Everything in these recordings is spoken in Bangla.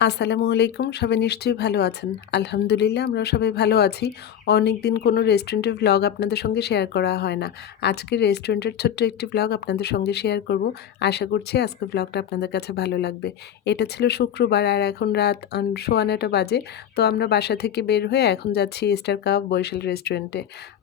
আসসালামু আলাইকুম, সবাই নিশ্চয়ই ভালো আছেন। আলহামদুলিল্লাহ আমরা সবাই ভালো আছি। অনেক দিন কোনো রেস্টুরেন্টের ভ্লগ আপনাদের সঙ্গে শেয়ার করা হয় না। আজকে রেস্টুরেন্টের ছোট্ট একটি ভ্লগ আপনাদের সঙ্গে শেয়ার করব। আশা করছি আজকে ভ্লগটা আপনাদের কাছে ভালো লাগবে। এটা ছিল শুক্রবার আর এখন রাত সোয়া বাজে। তো আমরা বাসা থেকে বের হয়ে এখন যাচ্ছি স্টার কাপ বরিশাল রেস্টুরেন্টে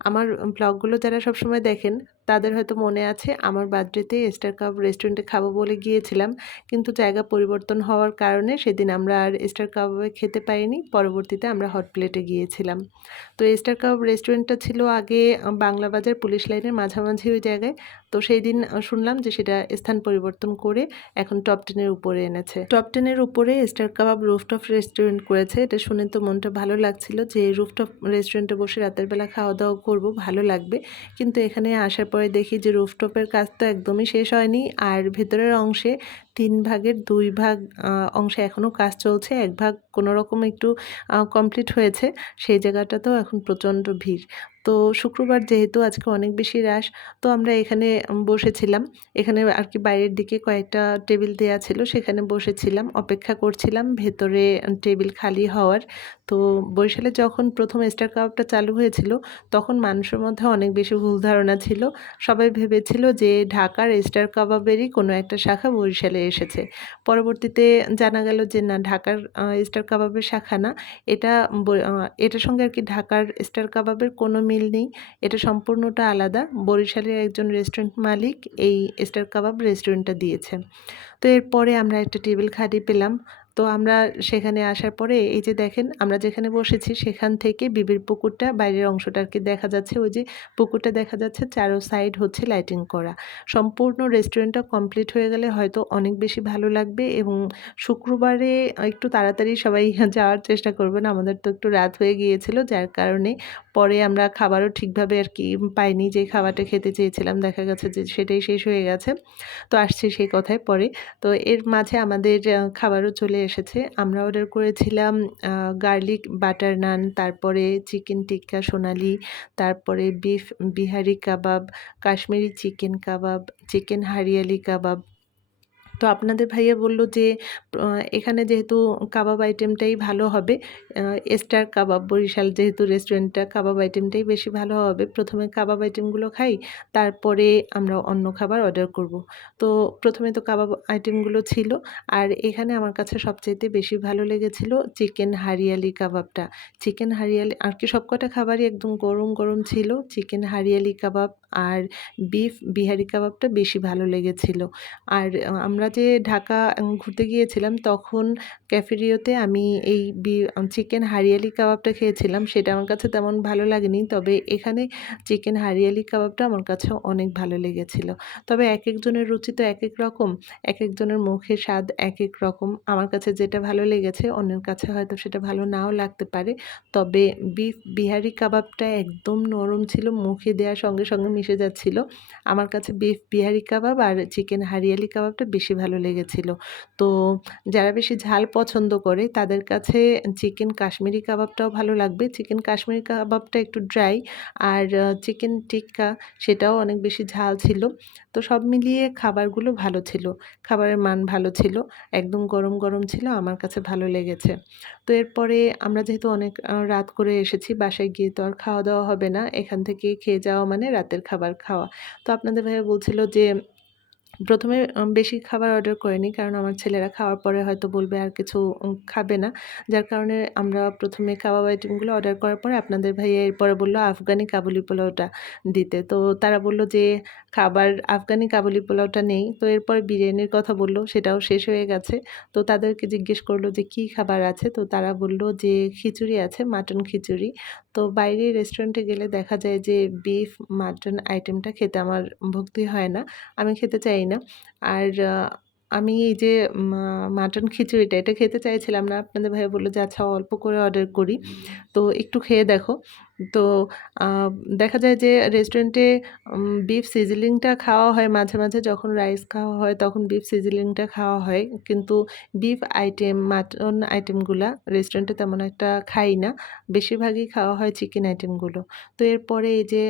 আমার ভ্লগগুলো যারা সবসময় দেখেন তাদের হয়তো মনে আছে আমার বার্থডেতে স্টার কাপ রেস্টুরেন্টে খাব বলে গিয়েছিলাম। কিন্তু জায়গা পরিবর্তন হওয়ার কারণে সেদিন আমরা আর স্টার কাবাবে খেতে পাইনি। পরবর্তীতে আমরা হট প্লেটে গিয়েছিলাম। তো স্টার কাবাব রেস্টুরেন্টটা ছিল আগে আহ, বাংলা বাজার পুলিশ লাইনের মাঝামাঝি ওই জায়গায়। তো সেই দিন শুনলাম যে সেটা স্থান পরিবর্তন করে এখন টপ টেনের উপরে এনেছে। টপ টেনের উপরে স্টার কাবাব রুফটপ রেস্টুরেন্ট করেছে। এটা শুনে তো মনটা ভালো লাগছিল যে রুফটপ রেস্টুরেন্টে বসে রাতের বেলা খাওয়া দাওয়া করব ভালো লাগবে। কিন্তু এখানে আসার পরে দেখি যে রুফটপের কাজ তো একদমই শেষ হয়নি। আর ভেতরের অংশে তিন ভাগের দুই ভাগ অংশে এখনও কাজ চলছে। এক ভাগ কোনো রকম একটু কমপ্লিট হয়েছে। সেই জায়গাটাতেও এখন প্রচণ্ড ভিড়। তো শুক্রবার যেহেতু আজকে অনেক বেশি রাশ তো আমরা এখানে বসেছিলাম। এখানে আর কি বাইরের দিকে কয়েকটা টেবিল দেয়া ছিল, সেখানে বসেছিলাম, অপেক্ষা করছিলাম ভেতরে টেবিল খালি হওয়ার। তো বরিশালে যখন প্রথম স্টার কাবাবটা চালু হয়েছিল, তখন মানুষের মধ্যে অনেক বেশি ভুল ধারণা ছিল। সবাই ভেবেছিল যে ঢাকার স্টার কাবাবেরই কোনো একটা শাখা বরিশালে এসেছে। পরবর্তীতে জানা গেল যে না, ঢাকার স্টার কাবাবের শাখা না। এটা এটার সঙ্গে আর কি ঢাকার স্টার কাবাবের কোনো মিল নেই। এটা সম্পূর্ণটা আলাদা। বরিশালের একজন রেস্টুরেন্ট মালিক এই স্টার কাবাব রেস্টুরেন্টটা দিয়েছে। তো এরপরে আমরা একটা টেবিল খালি পেলাম। তো আমরা সেখানে আসার পরে এই যে দেখেন, আমরা যেখানে বসেছি সেখান থেকে বিবির পুকুরটা, বাইরের অংশটা আর কি দেখা যাচ্ছে। ওই যে পুকুরটা দেখা যাচ্ছে চারো সাইড হচ্ছে লাইটিং করা। সম্পূর্ণ রেস্টুরেন্টটা কমপ্লিট হয়ে গেলে হয়তো অনেক বেশি ভালো লাগবে এবং শুক্রবারে একটু তাড়াতাড়ি সবাই যাওয়ার চেষ্টা করবেন। আমাদের তো একটু রাত হয়ে গিয়েছিল, যার কারণে পরে আমরা খাবারও ঠিকভাবে আর কি পাইনি। যে খাবারটা খেতে চেয়েছিলাম, দেখা গেছে যে সেটাই শেষ হয়ে গেছে। তো আসছি সেই কথায় পরে। তো এর মাঝে আমাদের খাবারও চলে এসেছে। আমরা অর্ডার করেছিলাম গার্লিক বাটার নান তারপরে চিকেন টিক্কা সোনালি, তারপরে beef Bihari kabab, Kashmiri chicken kabab chicken hariyali kabab তো আপনাদের ভাইয়া বলল যে এখানে যেহেতু কাবাব আইটেমটাই ভালো হবে স্টার কাবাব বরিশাল যেহেতু রেস্টুরেন্টটা কাবাব আইটেমটাই বেশি ভালো হবে প্রথমে কাবাব আইটেমগুলো খাই তারপরে আমরা অন্য খাবার অর্ডার করব। তো প্রথমে তো কাবাব আইটেমগুলো ছিল আর এখানে আমার কাছে সবচাইতে বেশি ভালো লেগেছিল চিকেন হারিয়ালি কাবাবটা। চিকেন হারিয়ালি আর কি সবকটা খাবারই একদম গরম গরম ছিল চিকেন হারিয়ালি কাবাব আর বিফ বিহারি কাবাবটা বেশি ভালো লেগেছিল। আর আহ, আমরা যে ঢাকা ঘুরতে গিয়েছিলাম তখন ক্যাফেরিওতে আমি এই চিকেন হারিয়ালি কাবাবটা খেয়েছিলাম। সেটা আমার কাছে তেমন ভালো লাগেনি। তবে এখানে চিকেন হারিয়ালি কাবাবটা আমার কাছে অনেক ভালো লেগেছিল। তবে এক একজনের রুচি তো এক এক রকম এক একজনের মুখের স্বাদ এক এক রকম। আমার কাছে যেটা ভালো লেগেছে, অন্যের কাছে হয়তো সেটা ভালো নাও লাগতে পারে। তবে বিফ, বিহারি কাবাবটা একদম নরম ছিল, মুখে দেওয়ার সঙ্গে সঙ্গে মিশে যাচ্ছিল। আমার কাছে বিফ, বিহারি কাবাব আর চিকেন হারিয়ালি কাবাবটা বেশি ভালো লেগেছিল। তো যারা বেশি ঝাল পছন্দ করে, তাদের কাছে চিকেন কাশ্মীরি কাবাবটাও ভালো লাগবে। চিকেন কাশ্মীরি কাবাবটা একটু ড্রাই আর চিকেন টিক্কা সেটাও অনেক বেশি ঝাল ছিল। তো সব মিলিয়ে খাবারগুলো ভালো ছিল। খাবারের মান ভালো ছিল, একদম গরম গরম ছিল, আমার কাছে ভালো লেগেছে। তো এরপরে আমরা যেহেতু অনেক রাত করে এসেছি, বাসায় গিয়ে তো আর খাওয়া দাওয়া হবে না। এখান থেকে খেয়ে যাওয়া মানে রাতের খাবার খাওয়া। তো আপনাদের ভাইয়া বলছিল যে প্রথমে বেশি খাবার অর্ডার করিনি। কারণ আমার ছেলেরা খাওয়ার পরে হয়তো বলবে আর কিছু খাবে না। যার কারণে আমরা প্রথমে কাবাব আইটেমগুলো অর্ডার করার পরে আপনাদের ভাইয়া এরপরে বলল আফগানি কাবুলি পোলাওটা দিতে। তো তারা বলল যে খাবার, আফগানি কাবুলি পোলাওটা নেই। তো এরপর বিরিয়ানির কথা বলল, সেটাও শেষ হয়ে গেছে। তো তাদেরকে জিজ্ঞেস করল যে, কি খাবার আছে? তো তারা বলল যে, খিচুড়ি আছে, মাটন খিচুড়ি। তো বাইরে রেস্টুরেন্টে গেলে দেখা যায় যে, বিফ, মাটন আইটেমটা খেতে আমার ভক্তি হয় না। আমি খেতে চাই না। আর আমি এই যে মাটন খিচুড়িটা এটা খেতে চাইছিলাম না। আপনাদের ভাইয়া বলল যে আচ্ছা অল্প করে অর্ডার করি। তো একটু খেয়ে দেখো। তো দেখা যায় যে রেস্টুরেন্টে বিফ সিজিলিংটা খাওয়া হয় মাঝে মাঝে যখন রাইস খাওয়া হয় তখন বিফ সিজিলিংটা খাওয়া হয়। কিন্তু বিফ আইটেম মাটন আইটেমগুলা রেস্টুরেন্টে তেমন একটা খাই না। বেশিরভাগই খাওয়া হয় চিকেন আইটেমগুলো তো এরপরে এই যে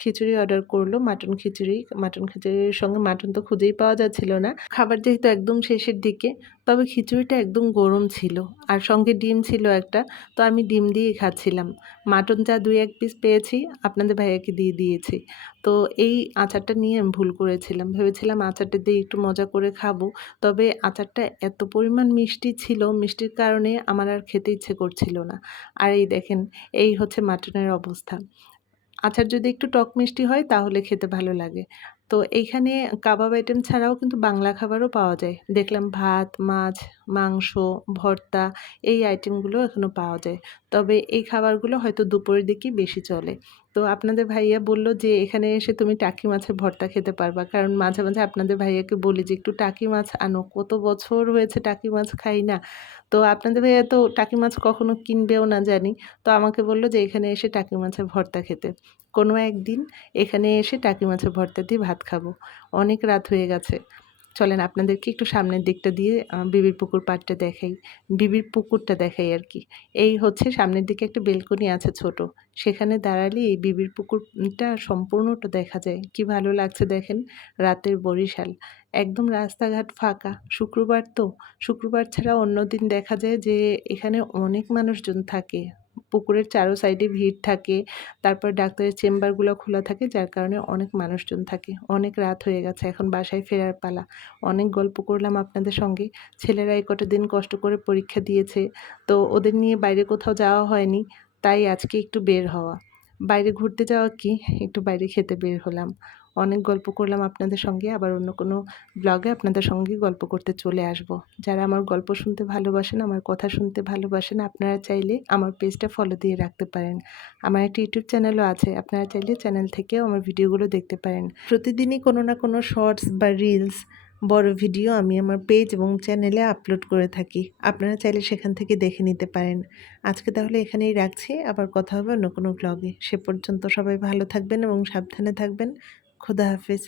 খিচুড়ি অর্ডার করল মাটন খিচুড়ি মাটন খিচুড়ির সঙ্গে মাটন তো খুঁজেই পাওয়া যাচ্ছিল না। খাবার যেহেতু একদম শেষের দিকে, তবে খিচুড়িটা একদম গরম ছিল আর সঙ্গে ডিম ছিল একটা, তো আমি ডিম দিয়েই খাচ্ছিলাম। মাটন যা দুই এক পিস পেয়েছি, আপনাদের ভাইয়াকে দিয়ে দিয়েছি। তো এই আচারটা নিয়ে আমি ভুল করেছিলাম। ভেবেছিলাম আচারটা দিয়ে একটু মজা করে খাব, তবে আচারটা এত পরিমাণ মিষ্টি ছিল, মিষ্টির কারণে আমার আর খেতে ইচ্ছে করছিল না। আর এই দেখেন, এই হচ্ছে মাটনের অবস্থা। আচার যদি একটু টক মিষ্টি হয়, তাহলে খেতে ভালো লাগে। তো এইখানে কাবাব আইটেম ছাড়াও কিন্তু বাংলা খাবারও পাওয়া যায়। দেখলাম ভাত, মাছ, মাংস, ভর্তা এই আইটেমগুলো এখনও পাওয়া যায়। তবে এই খাবারগুলো হয়তো দুপুরের দিকেই বেশি চলে। তো আপনাদের ভাইয়া বলল যে, এখানে এসে তুমি টাকি মাছের ভর্তা খেতে পারবা। কারণ মাঝে মাঝে আপনাদের ভাইয়াকে বলি যে, একটু টাকি মাছ আনো। কত বছর হয়েছে টাকি মাছ খাই না। তো আপনাদের ভাইয়া তো টাকি মাছ কখনো কিনবেও না জানি। তো আমাকে বলল যে, এখানে এসে টাকি মাছের ভর্তা খেতে। কোনো একদিন এখানে এসে টাকি মাছের ভর্তা দিয়ে ভাত খাব। অনেক রাত হয়ে গেছে। চলেন আপনাদেরকে একটু সামনের দিকটা দিয়ে বিবির পুকুর পাড়টা দেখাই। বিবির পুকুরটা দেখাই আর কি। এই হচ্ছে সামনের দিকে একটা বেলকনি আছে ছোট। সেখানে দাঁড়ালে এই বিবির পুকুরটা সম্পূর্ণটা দেখা যায়। কি ভালো লাগছে দেখেন রাতের বরিশাল। একদম রাস্তাঘাট ফাঁকা। শুক্রবার তো। শুক্রবার ছাড়া অন্য দিন দেখা যায় যে এখানে অনেক মানুষজন থাকে। পুকুরের চারো সাইডে ভিড় থাকে। তারপর ডাক্তারের চেম্বারগুলো খোলা থাকে, যার কারণে অনেক মানুষজন থাকে। অনেক রাত হয়ে গেছে, এখন বাসায় ফেরার পালা। অনেক গল্প করলাম আপনাদের সঙ্গে। ছেলেরা এই কটা দিন কষ্ট করে পরীক্ষা দিয়েছে, তো ওদের নিয়ে বাইরে কোথাও যাওয়া হয়নি, তাই আজকে একটু বের হওয়া। বাইরে ঘুরতে যাওয়া কি? একটু বাইরে খেতে বের হলাম। অনেক গল্প করলাম আপনাদের সঙ্গে, আবার অন্য কোনো ব্লগে আপনাদের সঙ্গে গল্প করতে চলে আসব। যারা আমার গল্প শুনতে ভালোবাসেন, আমার কথা শুনতে ভালোবাসেন, আপনারা চাইলে আমার পেজটা ফলো দিয়ে রাখতে পারেন। আমার একটা ইউটিউব চ্যানেলও আছে, আপনারা চাইলে চ্যানেল থেকেও আমার ভিডিওগুলো দেখতে পারেন। প্রতিদিনই কোনো না কোনো শর্টস বা রিলস বড় ভিডিও আমি আমার পেজ এবং চ্যানেলে আপলোড করে থাকি। আপনারা চাইলে সেখান থেকে দেখে নিতে পারেন। আজকে তাহলে এখানেই রাখছি, আবার কথা হবে অন্য কোনো ব্লগে সে পর্যন্ত সবাই ভালো থাকবেন এবং সাবধানে থাকবেন। খুদা হাফিজ।